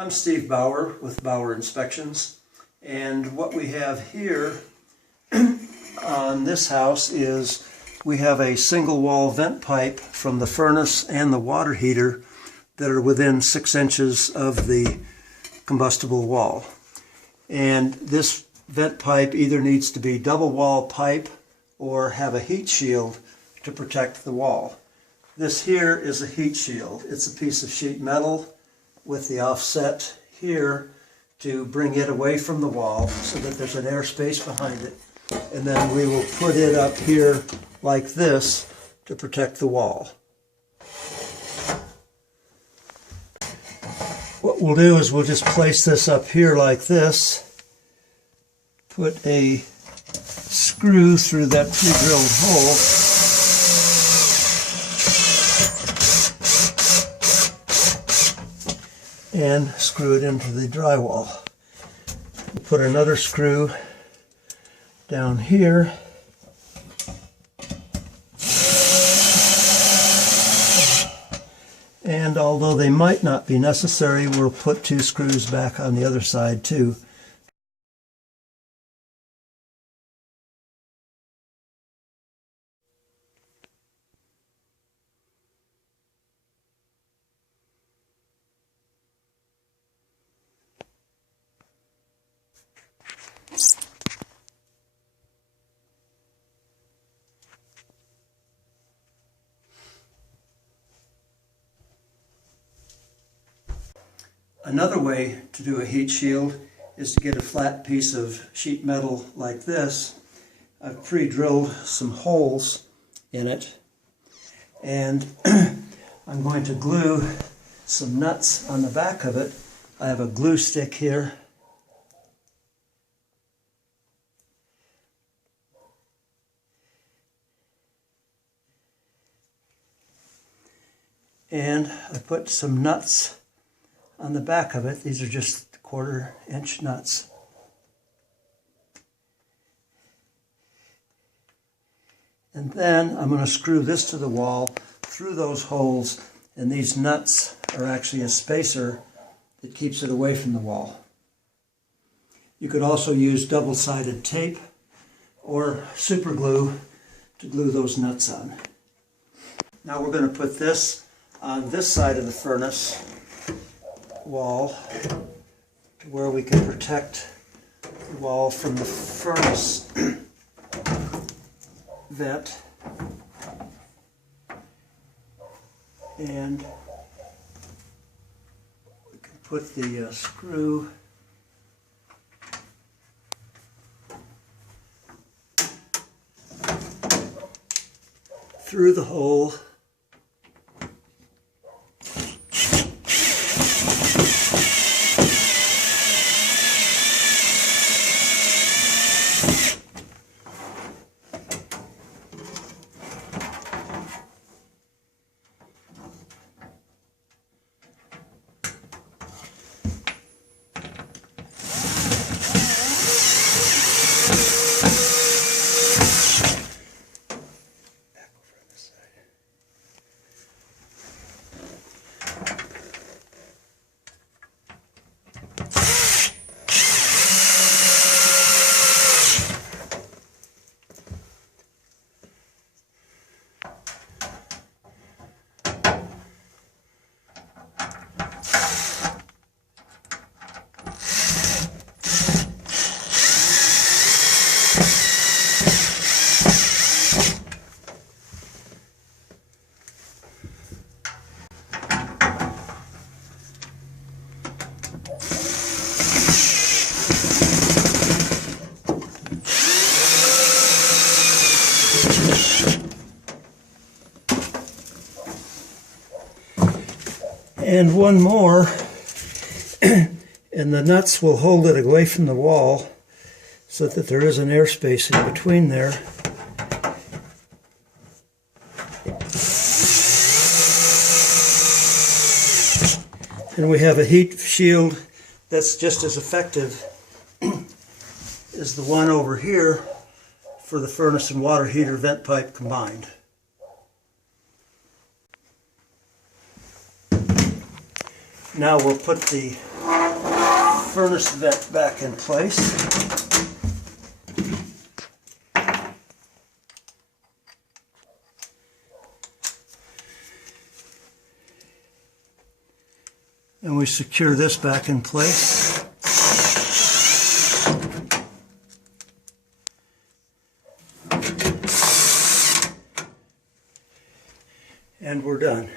I'm Steve Bauer with Bauer Inspections, and what we have here on this house is we have a single wall vent pipe from the furnace and the water heater that are within 6 inches of the combustible wall. And this vent pipe either needs to be double wall pipe or have a heat shield to protect the wall. This here is a heat shield. It's a piece of sheet metal with the offset here to bring it away from the wall so that there's an air space behind it. And then we will put it up here like this to protect the wall. What we'll do is we'll just place this up here like this, put a screw through that pre-drilled hole, and screw it into the drywall. We'll put another screw down here, and although they might not be necessary, we'll put 2 screws back on the other side too. Another way to do a heat shield is to get a flat piece of sheet metal like this. I've pre-drilled some holes in it, and I'm going to glue some nuts on the back of it. I have a glue stick here. And I put some nuts on the back of it. These are just 1/4 inch nuts. And then I'm going to screw this to the wall through those holes, and these nuts are actually a spacer that keeps it away from the wall. You could also use double-sided tape or super glue to glue those nuts on. Now we're going to put this on this side of the furnace wall to where we can protect the wall from the furnace vent. And we can put the screw through the hole . And one more, and the nuts will hold it away from the wall so that there is an air space in between there. And we have a heat shield that's just as effective as the one over here for the furnace and water heater vent pipe combined. Now we'll put the furnace vent back in place. And we secure this back in place. And we're done.